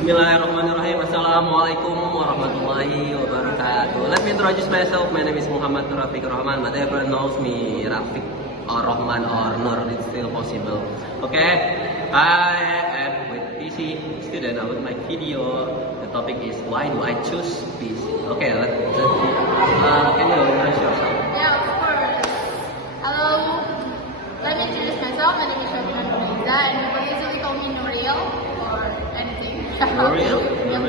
Bismillahirrahmanirrahim. Assalamualaikum warahmatullahi wabarakatuh. Let me introduce myself. My name is Muhammad Rafiq Rahman, but everyone knows me Rafiq or Rahman or Nur. It's still possible. Okay, I am with PC student. I would make video. The topic is why do I choose PC? Okay, let's can you introduce yourself? Yeah, of course. Hello. Let me introduce myself. My name is Shabina Nuriza, and people usually call me Nuriel or anything. Nuriel? Yep.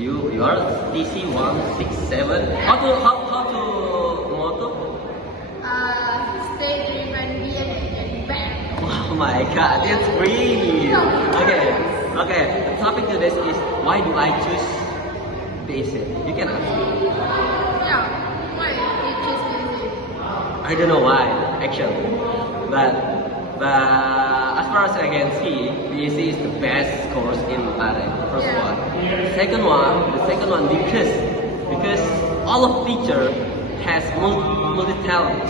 You are TC167. How to motto? Stay driven, be and bang. Oh my god, it's free! Okay. The topic today is why do I choose basic? You can ask me. Yeah. Why you choose music? I don't know why, actually. But as far as I can see, BSc is the best course in Bahrain. First Yeah. one. The second one because all of teacher has multi talent.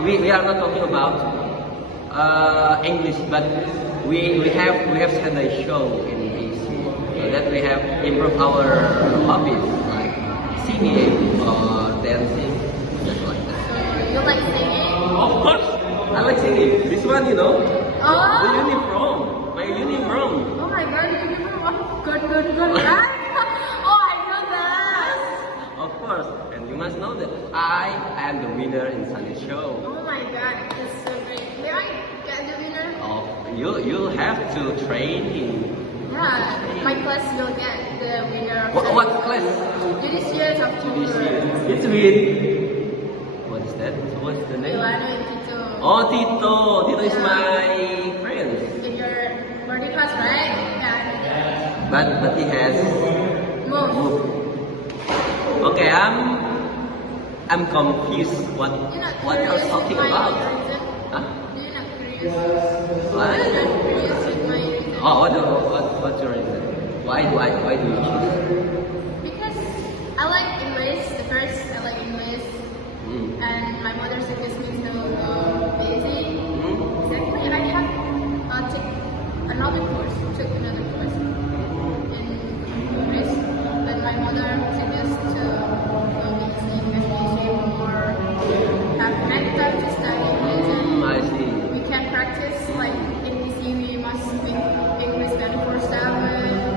We are not talking about English, but we have Sunday show in BSc, so that we have improved our hobbies like singing or dancing, just like that. You like singing? Of course, I like singing. This one, you know, Oh. the uniform, my uniform. Oh my god, you know what? Good, right? Oh, I know that. Of course, and you must know that I am the winner in Sunday show. Oh my god, that's so great. May I get the winner? Oh, you have to train him. Yeah, my class will get the winner. What class? Judicious of This year. It's with. What is that? What's the name? Milano and Tito. Oh, Tito. Tito is my friend. In your boarding class, right? Yeah. But he has Move. moved. Okay, I'm confused. What you're talking about? Huh? Do you not curious? What? Do you not curious with my reason? Oh, what's your reason? Why do you choose? Because I like English. The first, I like English. And my mother suggests me to basic. Secondly, I have took another course in English. But my mother suggests to go basic education or have mental to study English. I see. We can practice like in DC. We must speak English 24/7.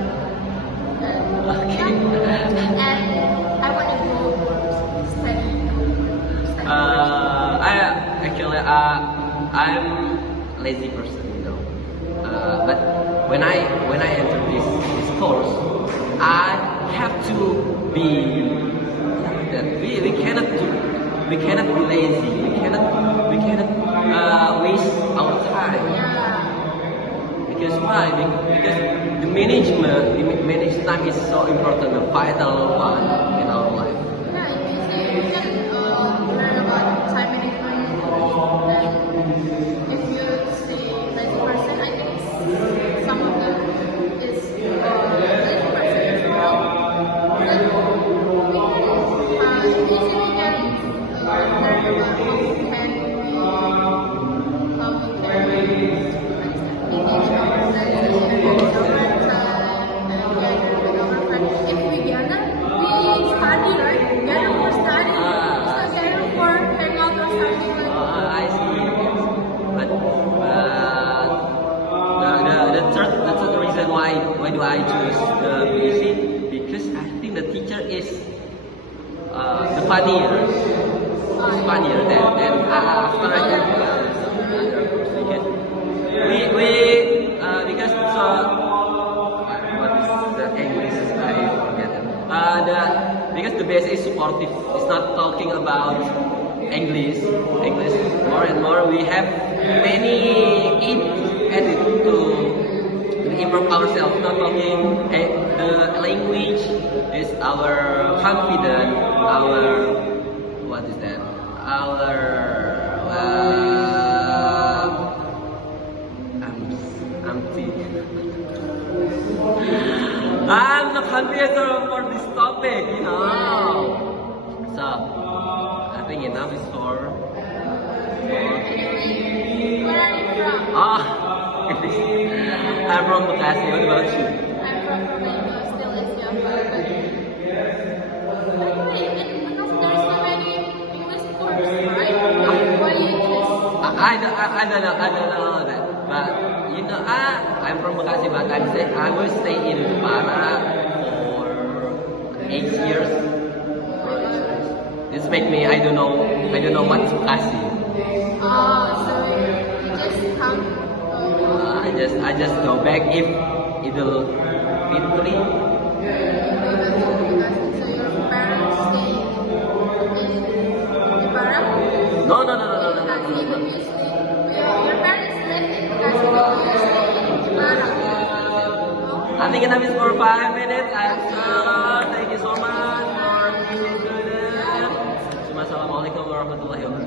Okay. And I want to go study. I'm lazy person, you know. But when I enter this course, I have to be that we cannot be lazy. We cannot waste our time. Because why? Because the manage time is so important, a vital one in our life. Yeah, you can learn about time management. And if you stay lazy person, I think some of them is lazy person as well. But we can easily can learn about how we can manage ourselves and manage our time and gather with our friends. If we gather, we study, right? Gather for study. So gather for hang out or something like that. I see. But the third reason why do I choose the music? Because I think the teacher is the funnier than after I get because what is the English? I forget. Because the base is supportive. It's not talking about English more and more. We have many edit to improve ourselves. Not talking the language is our confidence, our what is that? Our I'm the confident for this topic, you know. So I think enough is for. Where are you from? I'm I'm from Bekasi. What about you? I'm from Romania, still in Siapa. Anyway, in Bekasi there's so many English courses, right? Why you just... I don't know that. But you know, I'm from Bekasi, but I will stay in Para for 8 years. This make me I don't know what's Bekasi. So you just come... I just go back if Idul Fitri. So your parents stay in Jepara? No. Your parents live in Bekasi, but you stay in Jepara. I think enough is for 5 minutes. Thank you so much for listening to this. Assalamualaikum warahmatullahi wabarakatuh.